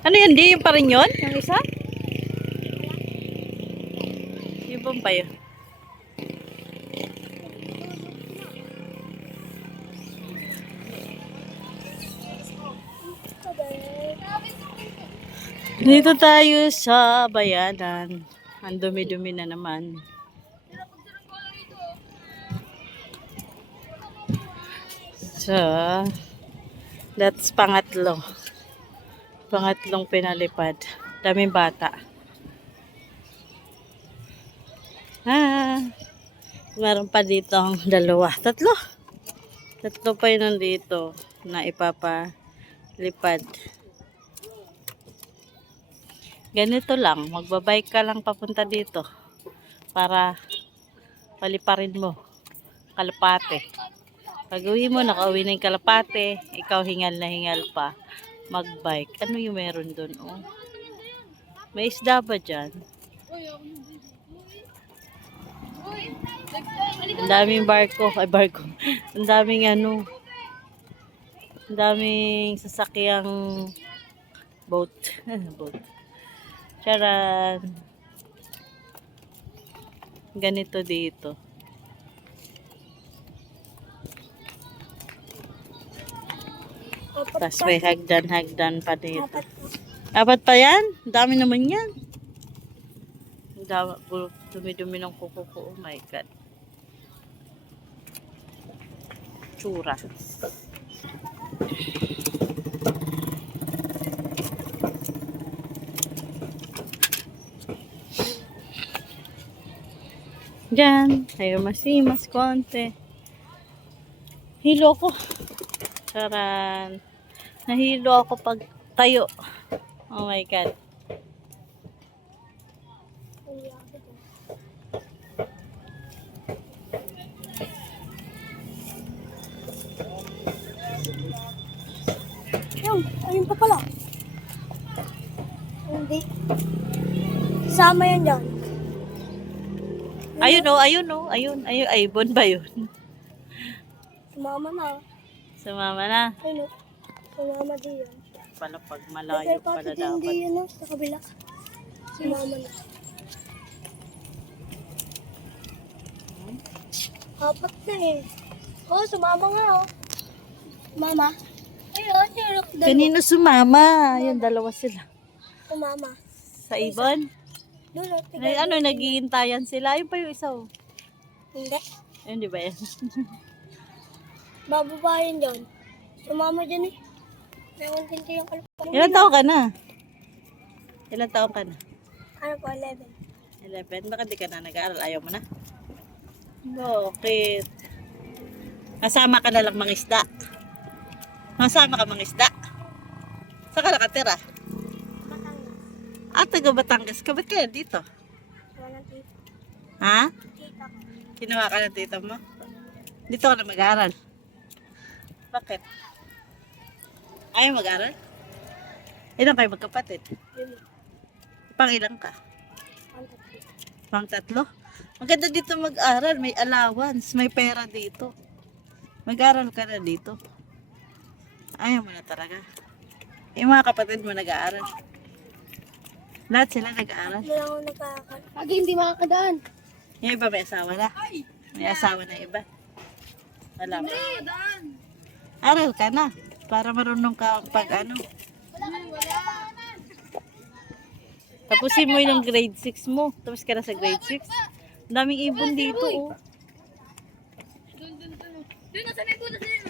Ano yun? Di yung pa rin yun? Yung isa? Ibon pa yun. Dito tayo sa bayanan. Ang dumi-dumi na naman. So, that's pangatlo. Pangatlong pinalipad. Daming bata. Meron pa dito ang dalawa. Tatlo. Tatlo pa yun nandito na ipapalipad. Ganito lang. Magbabike ka lang papunta dito para paliparin mo. Kalapate. Pag uwi mo, nakauwi na yung kalapate. Ikaw hingal na hingal pa. Magbike. Ano yung meron dun? Oh? May isda ba dyan? Ang daming barko. Ay, barko. Ang daming ano. Ang daming sasakyang boat. Boat. Charan. Ganito dito. Tapos may hagdan pa dito. Apat pa yan? Dami naman yan. Dumi-dumi ng kuko ko. Oh my God. Tsura. Diyan. Tayo masimas konti. Hilo ko. Charan. Nahilo ako pag tayo. Oh my God. Ayun pa pala. Hindi. Sama yan dyan. Ayun o, ayun o. Ayun, ay, ibon ba yun? Sumama na. Sumama na. Ayun o. Sumama din yan. Pala pag malayo pala dapat. Hindi yun o. Sa kabila. Sumama na. Apat na eh. Oh, sumama nga oh. Mama. Ayun. Kanino sumama? Ayun, dalawa sila. Sumama. Sa ibon? Doon o. Ay, ano, naghihintayan sila. Ayun pa yung isa oh. Hindi. Ayun, di ba yan? Bababayan dyan. Sumama dyan eh. Ewan tinti yung kalapang. Ilan taon ka na? Ilan taon ka na? Ano po, 11. 11. Bakit di ka na nag-aaral? Ayaw mo na? Bakit? Kasama ka na lang mga isda. Kasama ka mga isda. Saan ka nakatira? Batangas. Taga Batangas ka. Ba't kaya dito? Walang tita. Ha? Tita ko. Kinuha ka ng tita mo? Dito ka na mag-aaral. Bakit? Ayaw mag-aaral? Ilan kayo magkapatid? Yun. Pang ilan ka? Ang tatlo. Pang tatlo? Maganda dito mag-aral. May allowance. May pera dito. Mag-aaral ka na dito. Ayaw mo na talaga. Yung mga kapatid mo nag-aaral. Lahat sila nag-aaral. Wala akong nagkakal. Lagi hindi makakadaan. Yung iba may asawa na. May asawa na iba. Wala pa. Aral ka na. Para marunong ka pag ano. Tapusin mo yung grade 6 mo. Tapos ka na sa grade 6. Ang daming ibon dito oh. Doon na sa may butas na yun.